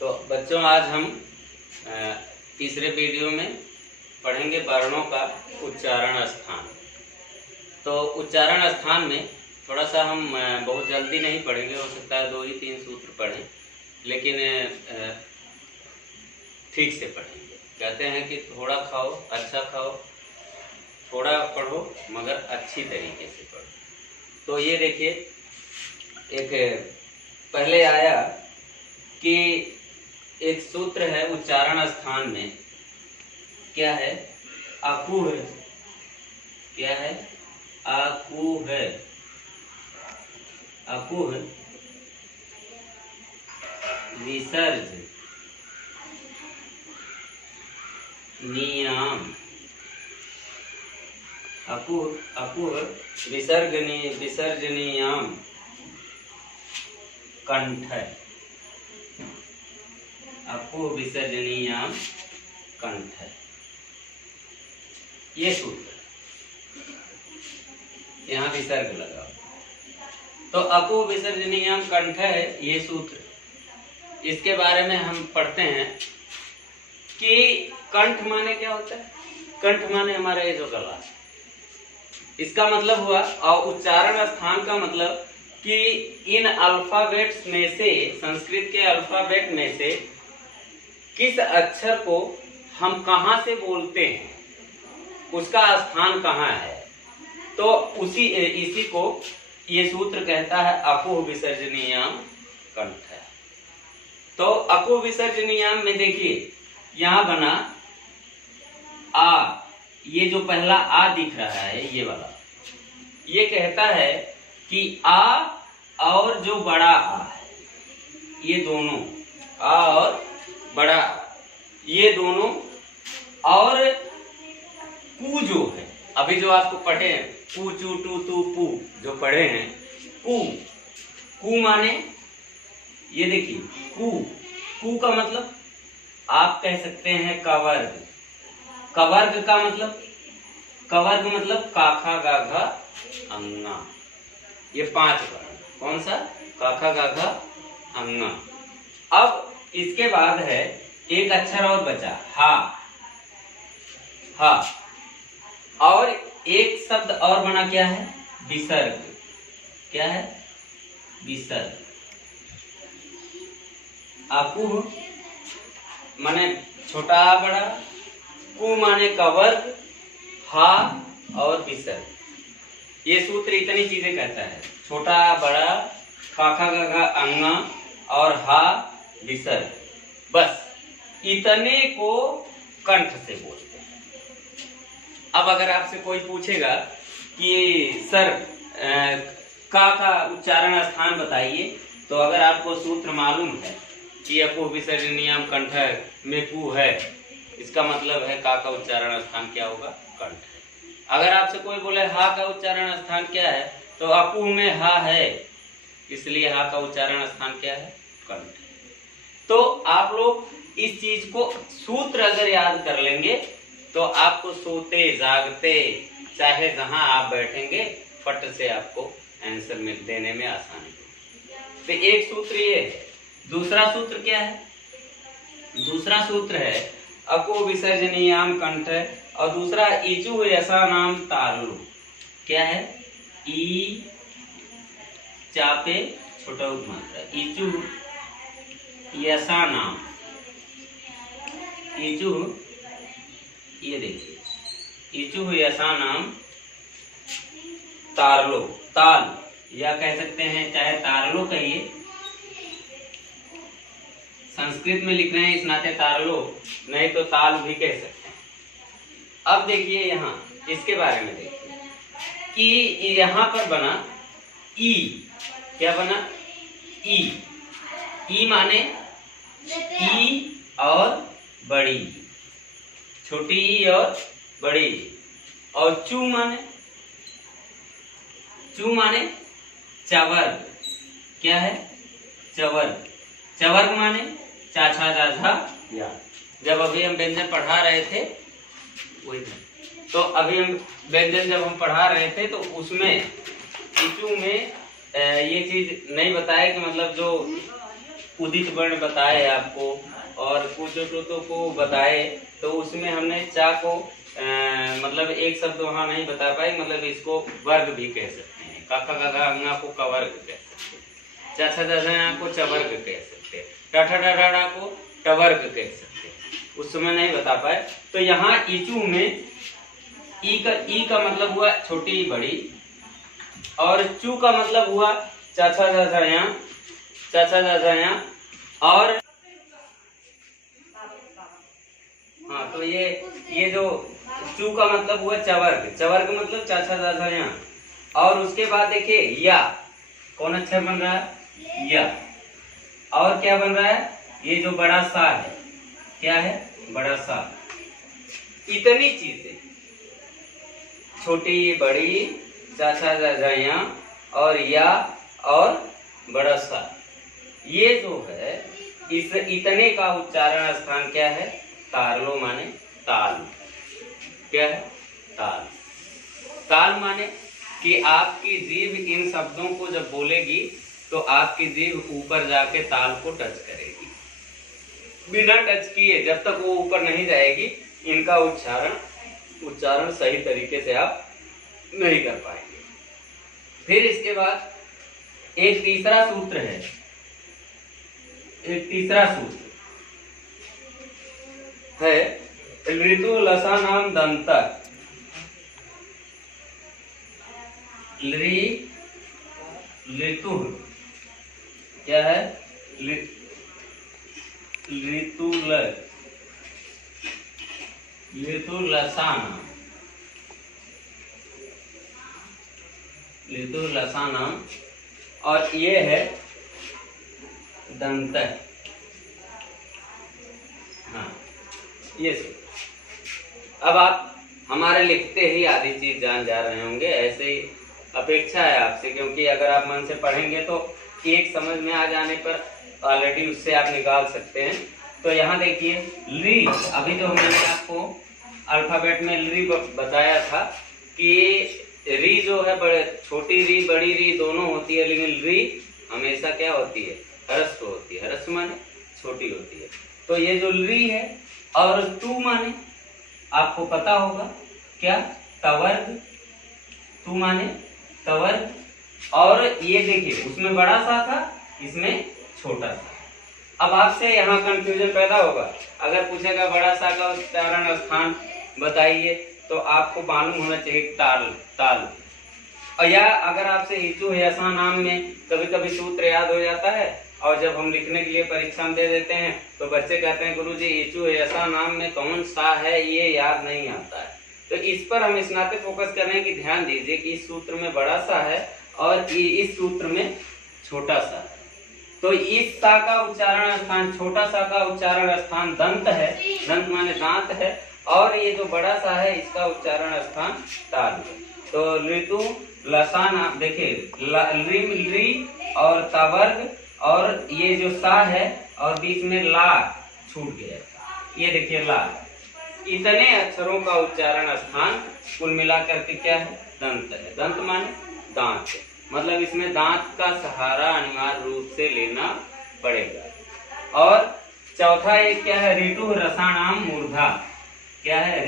तो बच्चों, आज हम तीसरे वीडियो में पढ़ेंगे वर्णों का उच्चारण स्थान। तो उच्चारण स्थान में थोड़ा सा हम बहुत जल्दी नहीं पढ़ेंगे, हो सकता है 2 ही 3 सूत्र पढ़ें, लेकिन ठीक से पढ़ेंगे। कहते हैं कि थोड़ा खाओ अच्छा खाओ, थोड़ा पढ़ो मगर अच्छी तरीके से पढ़ो। तो ये देखिए, एक पहले आया कि एक सूत्र है उच्चारण स्थान में, क्या है? अकु है। क्या है? अकु है। अकु है विसर्ज नियम। अकु विसर्जनीयम कंठ। अकु विसर्जनीयम कंठ, ये सूत्र यहाँ विसर्ग लगाओ। तो अकु विसर्जनीयम कंठ है ये सूत्र। इसके बारे में हम पढ़ते हैं कि कंठ माने क्या होता है। कंठ माने हमारा ये जो गला, इसका मतलब हुआ, और उच्चारण स्थान का मतलब कि इन अल्फाबेट्स में से, संस्कृत के अल्फाबेट में से किस अक्षर को हम कहाँ से बोलते हैं, उसका स्थान कहाँ है। तो इसी को ये सूत्र कहता है अकु विसर्जनीयम कंठ। तो अकु विसर्जनीयम में देखिए, यहाँ बना आ, ये जो पहला आ दिख रहा है ये वाला, ये कहता है कि आ और जो बड़ा आ है, ये दोनों आ और बड़ा ये दोनों, और कु जो है, अभी जो आपको पढ़े हैं कु चू टू तू पू जो पढ़े हैं, कु माने ये देखिए, कु का मतलब आप कह सकते हैं कवर्ग। कवर्ग का मतलब, कवर्ग मतलब काखा गाघा अंगा, ये 5 वर्ण। कौन सा? काखा गाघा अंगा। अब इसके बाद है एक अक्षर और बचा, हा। हा, और एक शब्द और बना, क्या है? विसर्ग। क्या है? विसर्ग। अकु माने छोटा बड़ा, कु माने कवर्ग, हा और विसर्ग। ये सूत्र इतनी चीजें कहता है, छोटा बड़ा, काखा गाघा अंगा और हा विसर्ग। बस इतने को कंठ से बोलते हैं। अब अगर आपसे कोई पूछेगा कि सर का उच्चारण स्थान बताइए, तो अगर आपको सूत्र मालूम है कि अकु विसर्जनीयम कंठ में कु है, इसका मतलब है का उच्चारण स्थान क्या होगा? कंठ। अगर आपसे कोई बोले हा का उच्चारण स्थान क्या है, तो अकु में हा है, इसलिए हा का उच्चारण स्थान क्या है? कंठ। तो आप लोग इस चीज को, सूत्र अगर याद कर लेंगे तो आपको सोते जागते चाहे जहां आप बैठेंगे, फट से आपको आंसर देने में आसानी होगी। तो एक सूत्र ये है। दूसरा सूत्र क्या है? दूसरा सूत्र है अकु विसर्जनीयम कंठ, और दूसरा इचु ऐसा नाम तारलु। क्या है? ई चापे छोटा उपमात्रा, इचु ऐसा नाम। इचु, ये देखिए, इचु ऐसा नाम तारलो, ताल, या कह सकते हैं, चाहे तारलो कहिए, संस्कृत में लिख रहे हैं इस नाते तारलो, नहीं तो ताल भी कह सकते हैं। अब देखिए यहाँ इसके बारे में देखिए कि यहाँ पर बना ई। क्या बना? ई। ई माने ई और बड़ी, छोटी ई और बड़ी ई। और चू माने, चू माने चवर्ग। क्या है? चवर्ग। चवर्ग माने चाछा चाछा या। जब अभी हम व्यंजन पढ़ा रहे थे, वही तो अभी हम व्यंजन जब हम पढ़ा रहे थे तो उसमें इचू में ये चीज नहीं बताया कि मतलब जो उदित वर्ण बताए आपको और कुछ को बताए, तो उसमें हमने चा को मतलब एक शब्द वहाँ नहीं बता पाए, मतलब इसको वर्ग भी कह सकते हैं। काका काका अंगा को कवर्ग कह सकते हैं, चाचा चाचा को चवर्ग कह सकते हैं, टाठा डाडा को टवर्ग कह सकते हैं, उस समय नहीं बता पाए। तो यहाँ ईचू में ई का मतलब हुआ छोटी बड़ी, और चू का मतलब हुआ चाचा चाचा चाचा, और हाँ, तो ये जो चू का मतलब हुआ चवर्ग, चवर्ग मतलब चाचा चाचा, और उसके बाद देखिए या कौन अक्षर बन रहा है, या, और क्या बन रहा है, ये जो बड़ा सा है, क्या है, बड़ा सा। इतनी चीजें, छोटी बड़ी, चाचा चाचा और या और बड़ा सा, ये जो है इस इतने का उच्चारण स्थान क्या है, तारलो माने ताल। क्या है, ताल। ताल माने कि आपकी जीभ इन शब्दों को जब बोलेगी तो आपकी जीभ ऊपर जाके ताल को टच करेगी। बिना टच किए जब तक वो ऊपर नहीं जाएगी, इनका उच्चारण सही तरीके से आप नहीं कर पाएंगे। फिर इसके बाद एक तीसरा सूत्र है, एक तीसरा सूत्र है ऋतु लसानाम दंतर। ऋतु क्या है, ऋतु लसानाम, और ये है दंत। हाँ, ये अब आप हमारे लिखते ही आधी चीज जान जा रहे होंगे, ऐसे ही अपेक्षा है आपसे, क्योंकि अगर आप मन से पढ़ेंगे तो एक समझ में आ जाने पर ऑलरेडी उससे आप निकाल सकते हैं। तो यहाँ देखिए ली, अभी जो मैंने आपको अल्फाबेट में ली बताया था कि री जो है बड़े, छोटी री बड़ी री दोनों होती है, लेकिन री हमेशा क्या होती है, ह्रस्व होती है। ह्रस्व माने छोटी होती है। तो ये जो ली है, और तू माने आपको पता होगा क्या, तवर्ग। तू माने तवर्ग, और ये देखिए उसमें बड़ा सा था, इसमें छोटा सा। अब आपसे यहाँ कंफ्यूजन पैदा होगा, अगर पूछेगा बड़ा सा का उच्चारण स्थान बताइए, तो आपको मालूम होना चाहिए ताल, ताल। और या अगर आपसे ईचू ऐसा नाम में कभी कभी सूत्र याद हो जाता है, और जब हम लिखने के लिए परीक्षा में दे देते हैं तो बच्चे कहते हैं गुरुजी ईचू ऐसा नाम में कौन सा है, ये याद नहीं आता है। तो इस पर हम इस नाते फोकस कर रहे हैं कि ध्यान दीजिए कि इस सूत्र में बड़ा सा है और इस सूत्र में छोटा सा है। तो इस सा का उच्चारण स्थान, छोटा सा का उच्चारण स्थान दंत है, दंत माने दांत है, और ये जो बड़ा सा है इसका उच्चारण स्थान ताल है। तो ऋतु लसान, आप देखिए री और तवर्ग, और ये जो सा है और बीच में ला छूट गया, ये देखिए ला। इतने अक्षरों का उच्चारण स्थान कुल मिलाकर के क्या है, दंत है। दंत माने दांत, मतलब इसमें दांत का सहारा अनिवार्य रूप से लेना पड़ेगा। और चौथा एक क्या है, ऋतु रसाणाम मूर्धा। क्या है,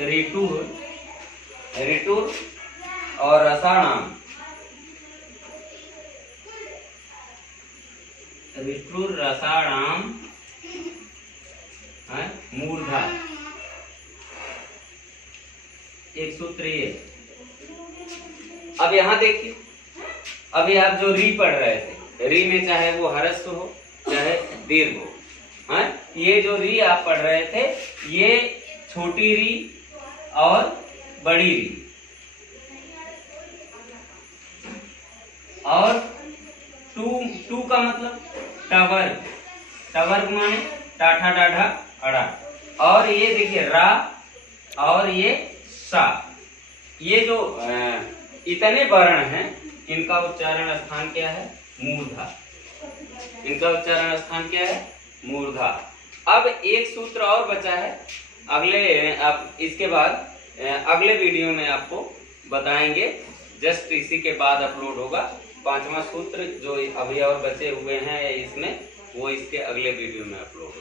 ऋतु और रसाणाम, ऋतु रसाणाम मूर्धा। एक सूत्र ये। अब यहाँ देखिए, अभी आप जो री पढ़ रहे थे, री में चाहे वो ह्रस्व हो चाहे दीर्घ हो, ये जो री आप पढ़ रहे थे, ये छोटी री और बड़ी री, और टू का मतलब टवर्ग। टवर्ग माने टाठा डाढ़ा अड़ा, और ये देखिए रा और ये सा। ये जो इतने वर्ण हैं, इनका उच्चारण स्थान क्या है, मूर्धा। इनका उच्चारण स्थान क्या है, मूर्धा। अब एक सूत्र और बचा है, अब इसके बाद अगले वीडियो में आपको बताएंगे जस्ट इसी के बाद अपलोड होगा। 5वां सूत्र जो अभी और बचे हुए हैं इसमें, वो इसके अगले वीडियो में अपलोड होगा।